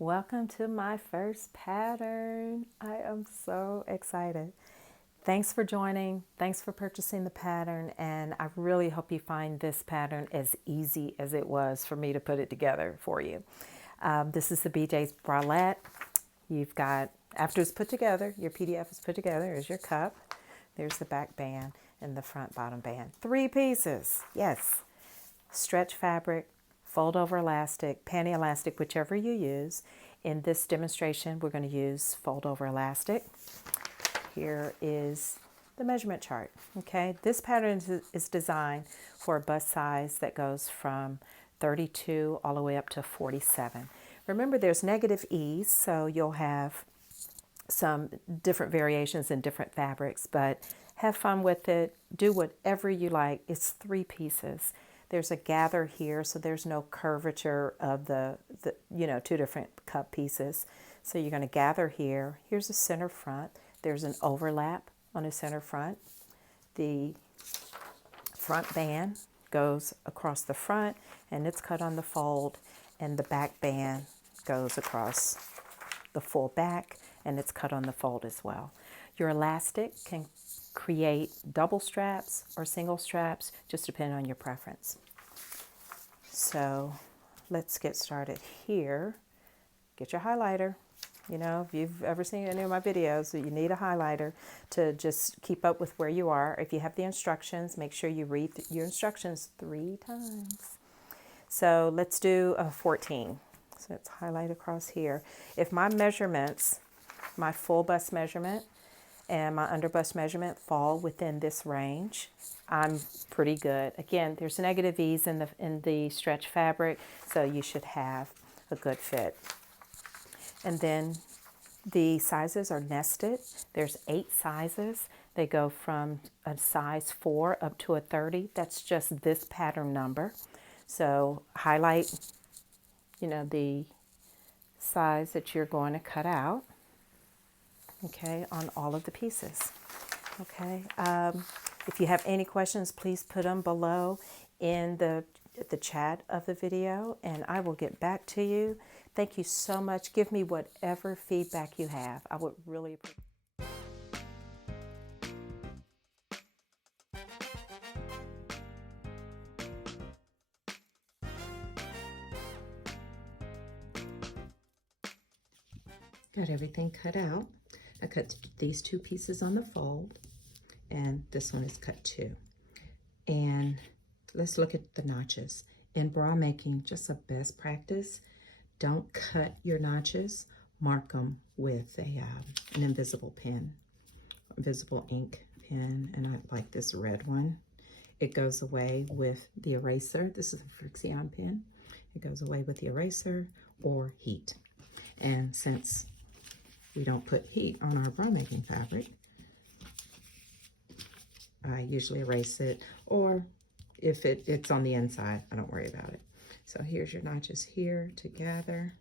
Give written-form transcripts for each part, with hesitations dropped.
Welcome to my first pattern. I am so excited. Thanks for joining. Thanks for purchasing the pattern. And I really hope you find this pattern as easy as it was for me to put it together for you. This is the BJs Bralette. You've got, after it's put together, your PDF is put together, there's your cup, there's the back band and the front bottom band. 3 pieces, yes. Stretch fabric, fold over elastic, panty elastic, whichever you use. In this demonstration, we're going to use fold over elastic. Here is the measurement chart. Okay, this pattern is designed for a bust size that goes from 32 all the way up to 47. Remember, there's negative ease, so you'll have some different variations in different fabrics, but have fun with it. Do whatever you like. It's 3 pieces. There's a gather here, so there's no curvature of the 2 different cup pieces. So you're going to gather here. Here's a center front. There's an overlap on the center front. The front band goes across the front, and it's cut on the fold, and the back band goes across the full back, and it's cut on the fold as well. Your elastic can create double straps or single straps, just depending on your preference. So let's get started here. Get your highlighter. You know, if you've ever seen any of my videos, you need a highlighter to just keep up with where you are. If you have the instructions, make sure you read your instructions 3 times. So let's do a 14. So let's highlight across here. If my measurements, my full bust measurement and my under bust measurement fall within this range, I'm pretty good. Again, there's negative ease in the stretch fabric, so you should have a good fit. And then the sizes are nested. There's 8 sizes. They go from a size 4 up to a 30. That's just this pattern number. So highlight, the size that you're going to cut out, okay, on all of the pieces. Okay. If you have any questions, please put them below in the chat of the video, and I will get back to you. Thank you so much. Give me whatever feedback you have. I would really appreciate it. Got everything cut out. I cut these 2 pieces on the fold, and this one is cut too. And let's look at the notches. In bra making, just a best practice, don't cut your notches. Mark them with an invisible pen, invisible ink pen, and I like this red one. It goes away with the eraser. This is a Frixion pen. It goes away with the eraser or heat. And since we don't put heat on our bra making fabric, I usually erase it, or if it's on the inside, I don't worry about it. So here's your notches here to gather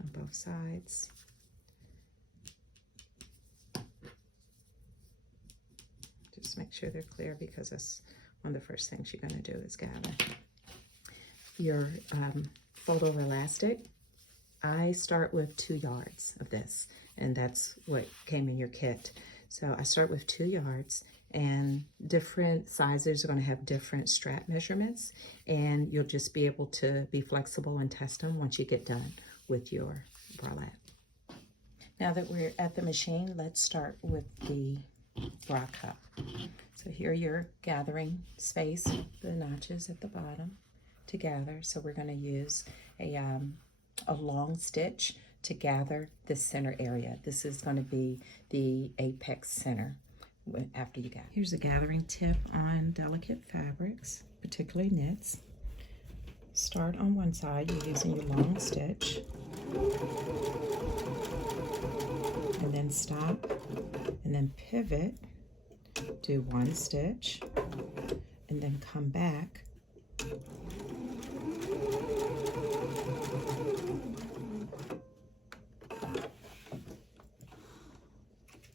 on both sides. Just make sure they're clear, because that's one of the first things you're going to do is gather. Your fold over elastic, I start with 2 yards of this, and that's what came in your kit. So I start with 2 yards, and different sizes are going to have different strap measurements, and you'll just be able to be flexible and test them once you get done with your bralette. Now that we're at the machine, let's start with the bra cup. So here you're gathering space, the notches at the bottom to gather. So we're going to use a long stitch to gather the center area. This is going to be the apex center after you gather. Here's a gathering tip on delicate fabrics, particularly knits. Start on one side, you're using your long stitch, and then stop, and then pivot, do 1 stitch, and then come back.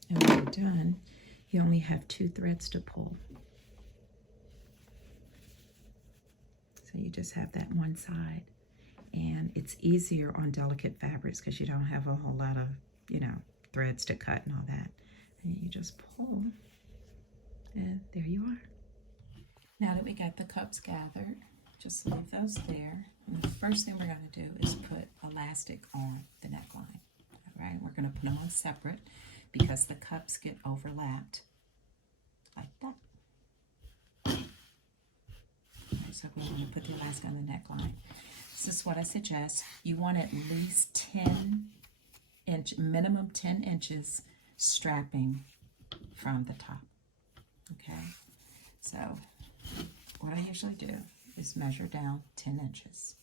And when you're done, you only have 2 threads to pull. So you just have that one side, And it's easier on delicate fabrics because you don't have a whole lot of, you know, threads to cut and all that. And you just pull, and there you are. Now that we got the cups gathered, just leave those there. And the first thing we're going to do is put elastic on the neckline. All right, we're going to put them on separate because the cups get overlapped like that. Okay, so we want to put the elastic on the neckline. This is what I suggest. You want at least minimum 10 inches strapping from the top. Okay, so what I usually do is measure down 10 inches.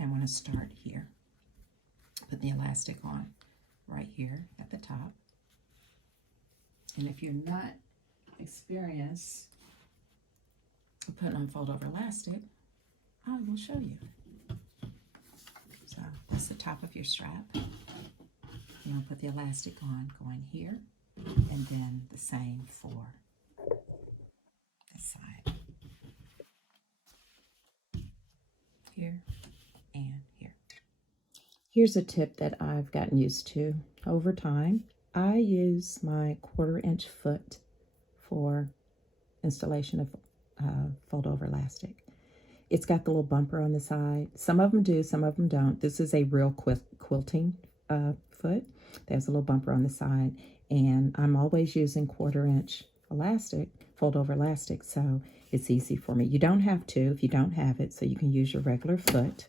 I want to start here. Put the elastic on right here at the top. And if you're not experienced with putting on fold over elastic, I will show you. So that's the top of your strap. You're going to put the elastic on going here, and then the same for this side. Here and here. Here's a tip that I've gotten used to over time. I use my 1/4 inch foot for installation of fold over elastic. It's got the little bumper on the side. Some of them do, some of them don't. This is a real quilting foot. There's a little bumper on the side, and I'm always using 1/4 inch elastic, fold over elastic, so it's easy for me. You don't have to if you don't have it, so you can use your regular foot.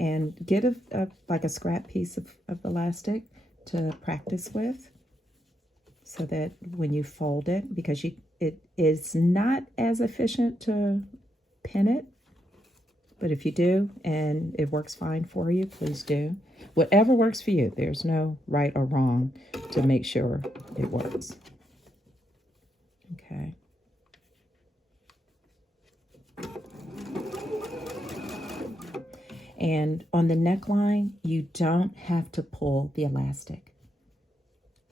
And get like a scrap piece of elastic to practice with, so that when you fold it, because it is not as efficient to pin it, but if you do and it works fine for you, please do. Whatever works for you. There's no right or wrong to make sure it works. Okay. And on the neckline, you don't have to pull the elastic.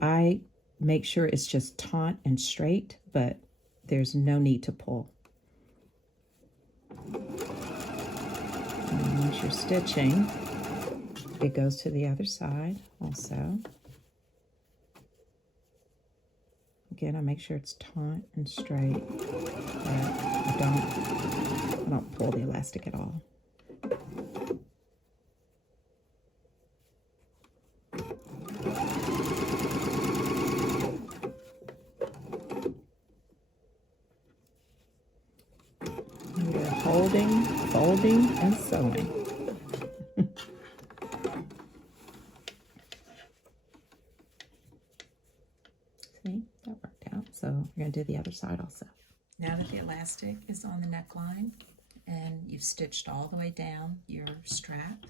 I make sure it's just taut and straight, but there's no need to pull. And once you're stitching, it goes to the other side also. Again, I make sure it's taut and straight, but I don't pull the elastic at all. We're holding, folding, and sewing. See, that worked out. So we're going to do the other side also. Now that the elastic is on the neckline and you've stitched all the way down your strap,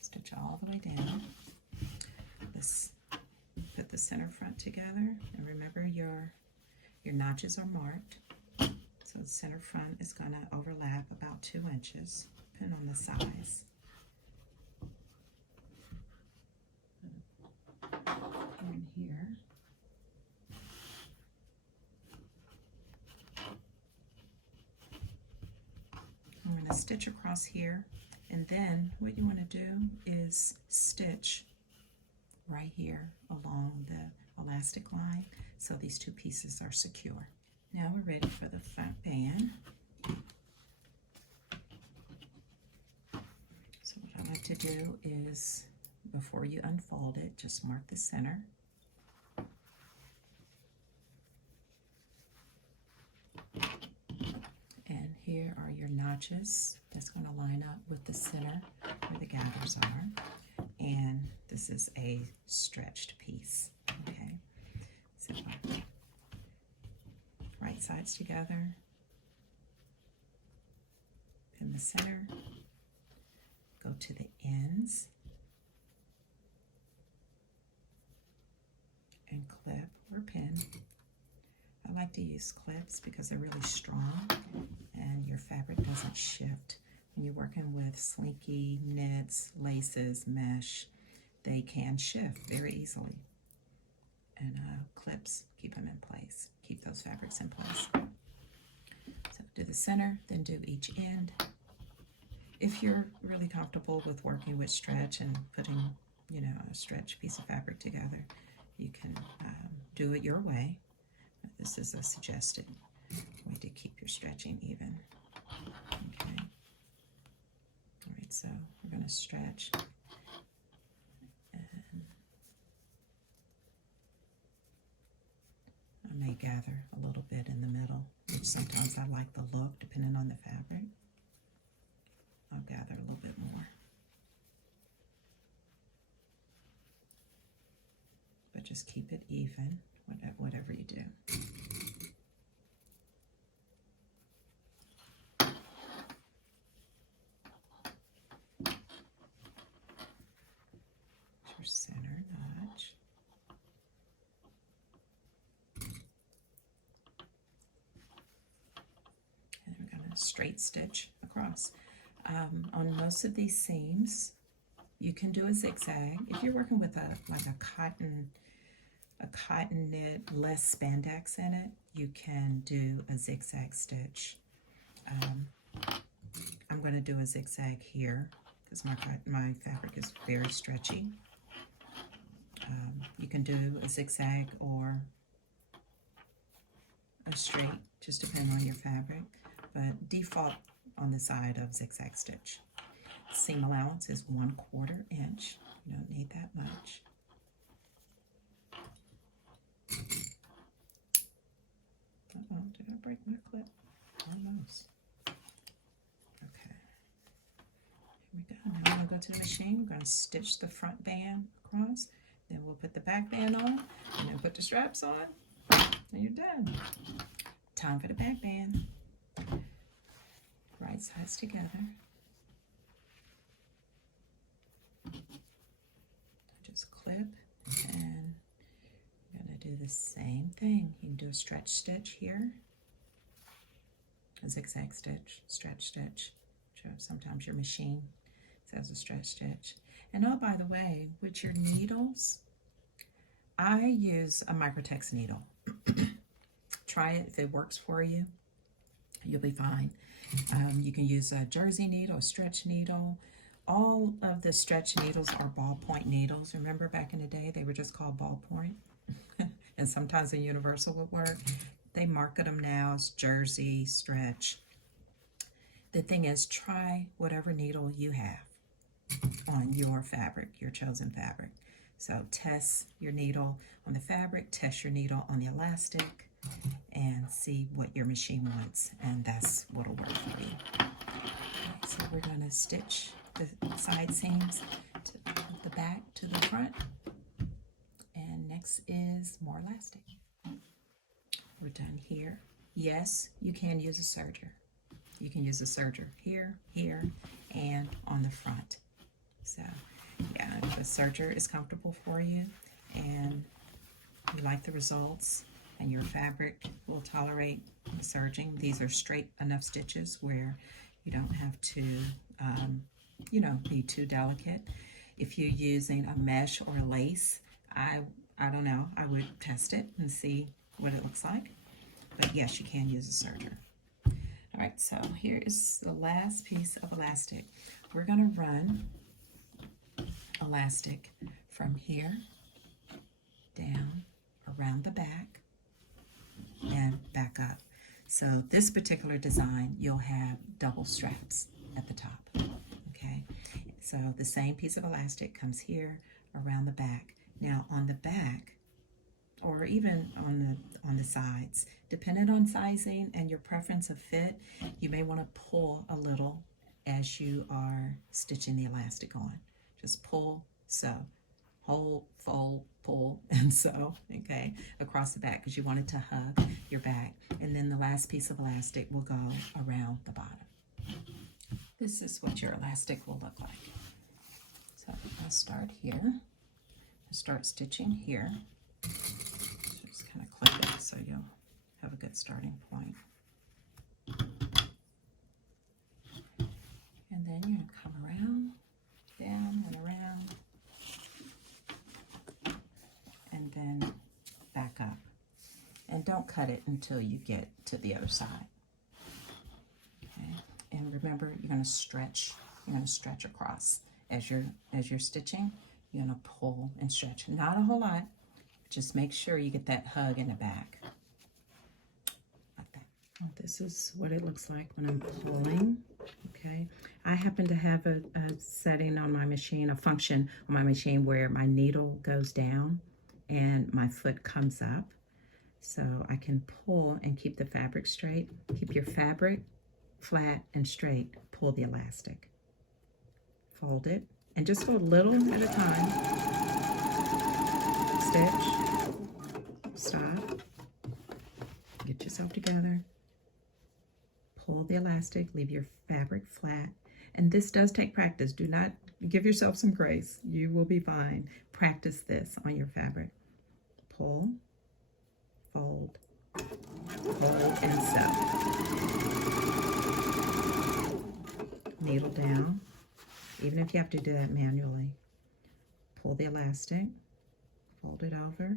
stitch all the way down. Put the center front together, and remember your notches are marked. So the center front is going to overlap about 2 inches, depending on the size. And here. I'm going to stitch across here, and then what you want to do is stitch right here along the elastic line so these two pieces are secure. Now we're ready for the front band. So what I like to do is, before you unfold it, just mark the center. And here are your notches. That's going to line up with the center where the gathers are. And this is a stretched piece. Okay, so right sides together, pin the center, go to the ends, and clip or pin. I like to use clips because they're really strong and your fabric doesn't shift when you're working with slinky, knits, laces, mesh, they can shift very easily. And clips, keep them in place. Keep those fabrics in place. So do the center, then do each end. If you're really comfortable with working with stretch and putting, you know, a stretch piece of fabric together, you can do it your way. This is a suggested way to keep your stretching even. Okay. All right, so we're going to stretch. And I may gather a little bit in the middle, which sometimes I like the look depending on the fabric. I'll gather a little bit more. But just keep it even, whatever you do. Your center notch. And we're going to straight stitch across. On most of these seams, you can do a zigzag. If you're working with a cotton knit, less spandex in it, you can do a zigzag stitch. I'm going to do a zigzag here because my fabric is very stretchy. You can do a zigzag or a straight, just depending on your fabric, but default on the side of zigzag stitch. Seam allowance is 1/4 inch. You don't need that much. Uh-oh, did I break my clip? Almost. Okay. Here we go. Now I'm going to go to the machine. We're going to stitch the front band across. Then we'll put the back band on, and then put the straps on, and you're done. Time for the back band. Right sides together. Just clip, and I'm going to do the same thing. You can do a stretch stitch here, a zigzag stitch, stretch stitch. Sometimes your machine says a stretch stitch. And oh, by the way, with your needles, I use a Microtex needle. Try it. If it works for you, you'll be fine. You can use a jersey needle, a stretch needle. All of the stretch needles are ballpoint needles. Remember back in the day, they were just called ballpoint? And sometimes a universal would work. They market them now as jersey, stretch. The thing is, try whatever needle you have on your fabric, your chosen fabric. So test your needle on the fabric, test your needle on the elastic, and see what your machine wants, and that's what'll work for you. Okay, so we're going to stitch the side seams to the back to the front, and next is more elastic. We're done here. Yes, you can use a serger. You can use a serger here, here, and on the front. So yeah, if a serger is comfortable for you and you like the results and your fabric will tolerate the serging, these are straight enough stitches where you don't have to, you know, be too delicate. If you're using a mesh or a lace, I don't know, I would test it and see what it looks like. But yes, you can use a serger. All right, so here is the last piece of elastic. We're going to run elastic from here down around the back and back up. So this particular design, you'll have double straps at the top. Okay, so the same piece of elastic comes here around the back. Now on the back, or even on the sides, depending on sizing and your preference of fit, you may want to pull a little as you are stitching the elastic on. Just pull, sew, hold, fold, pull, and sew, okay, across the back because you want it to hug your back. And then the last piece of elastic will go around the bottom. This is what your elastic will look like. So I'll start here. I'll start stitching here. Just kind of clip it so you'll have a good starting point. don't cut it until you get to the other side. Okay, and remember, you're going to stretch. You're going to stretch across as you're stitching. You're going to pull and stretch. Not a whole lot. Just make sure you get that hug in the back. Like that. Well, this is what it looks like when I'm pulling. Okay, I happen to have a setting on my machine, a function on my machine where my needle goes down and my foot comes up. So I can pull and keep the fabric straight. Keep your fabric flat and straight. Pull the elastic. Fold it, and just go a little at a time. Stitch, stop, get yourself together, pull the elastic, leave your fabric flat. And this does take practice. Do not give yourself some grace. You will be fine. Practice this on your fabric. Pull, fold, fold, and sew. Needle down. Even if you have to do that manually. Pull the elastic, fold it over.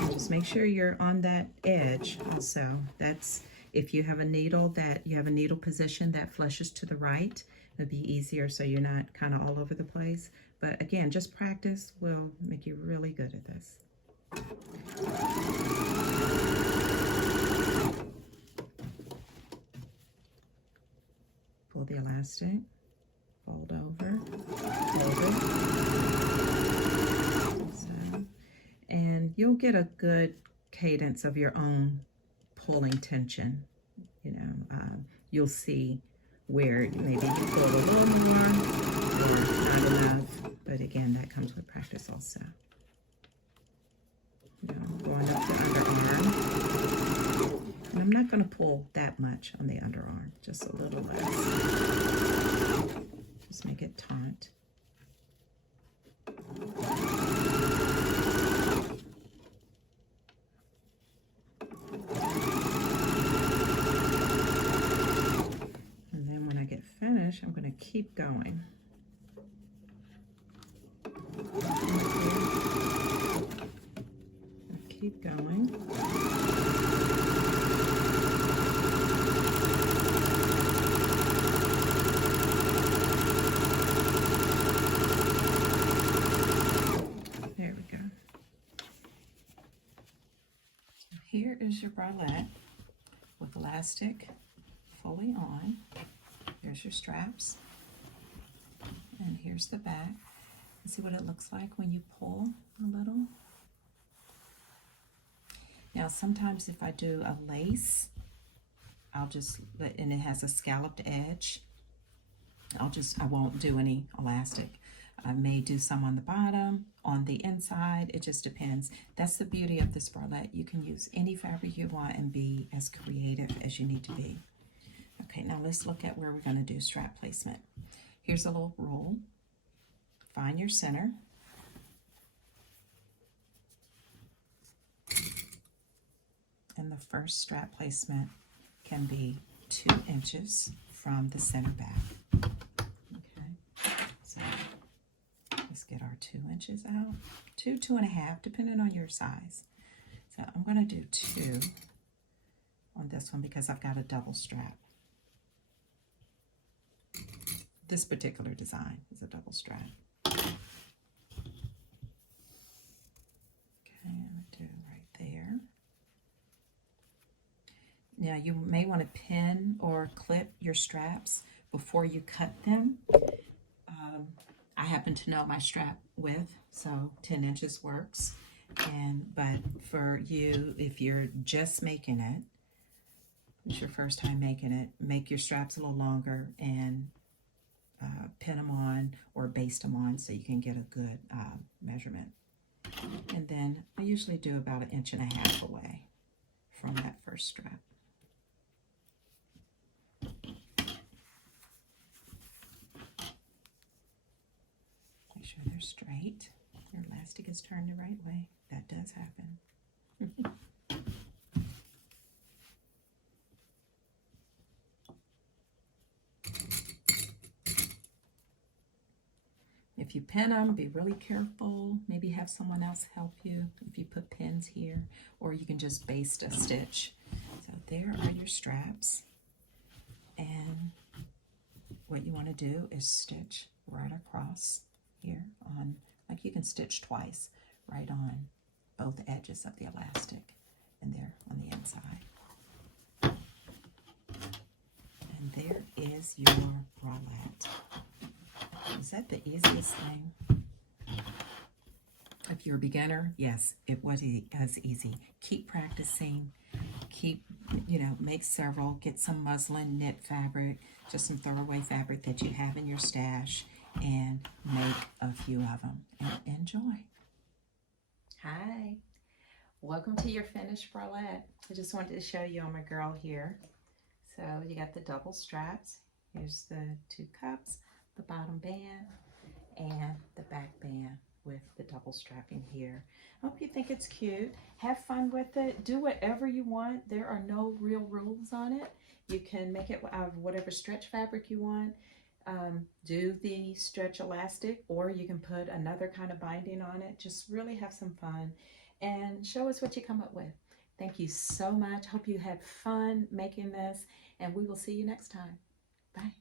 And just make sure you're on that edge also. That's, if you have a needle that, you have a needle position that flushes to the right, it'll be easier so you're not kind of all over the place. But again, just practice will make you really good at this. Pull the elastic, fold over, fold it. So, and you'll get a good cadence of your own pulling tension. You know, you'll see where maybe you pull a little more or not enough. But again, that comes with practice also. You know, going up the underarm. And I'm not going to pull that much on the underarm, just a little less. Just make it taut. And then when I get finished, I'm going to keep going. Keep going. There we go. So here is your bralette with elastic fully on. Here's your straps. And here's the back. See what it looks like when you pull a little. Now sometimes if I do a lace, I'll just let, and it has a scalloped edge, I won't do any elastic. I may do some on the bottom, on the inside, it just depends. That's the beauty of this bralette. You can use any fabric you want and be as creative as you need to be. Okay, now let's look at where we're going to do strap placement. Here's a little roll. Find your center. And the first strap placement can be 2 inches from the center back. Okay, so let's get our 2 inches out. 2, 2.5, depending on your size. So I'm going to do 2 on this one because I've got a double strap. This particular design is a double strap. Okay, I'm going to do right there. Now you may want to pin or clip your straps before you cut them. I happen to know my strap width, so 10 inches works. But for you, if you're just making it, it's your first time making it, make your straps a little longer and pin them on or baste them on so you can get a good measurement. And then I usually do about 1.5 inches away from that first strap. Make sure they're straight. Your elastic is turned the right way. That does happen. If you pin them, be really careful. Maybe have someone else help you if you put pins here, or you can just baste a stitch. So there are your straps. And what you want to do is stitch right across here on, like you can stitch twice, right on both edges of the elastic and there on the inside. And there is your bralette. Is that the easiest thing? If you're a beginner, yes, it was as easy. Keep practicing. Keep, make several. Get some muslin knit fabric, just some throwaway fabric that you have in your stash, and make a few of them and enjoy. Hi, welcome to your finished bralette. I just wanted to show you on my girl here. So you got the double straps. Here's the 2 cups, the bottom band, and the back band with the double strapping here. I hope you think it's cute. Have fun with it. Do whatever you want. There are no real rules on it. You can make it out of whatever stretch fabric you want. Do the stretch elastic, or you can put another kind of binding on it. Just really have some fun and show us what you come up with. Thank you so much. Hope you had fun making this, and we will see you next time. Bye.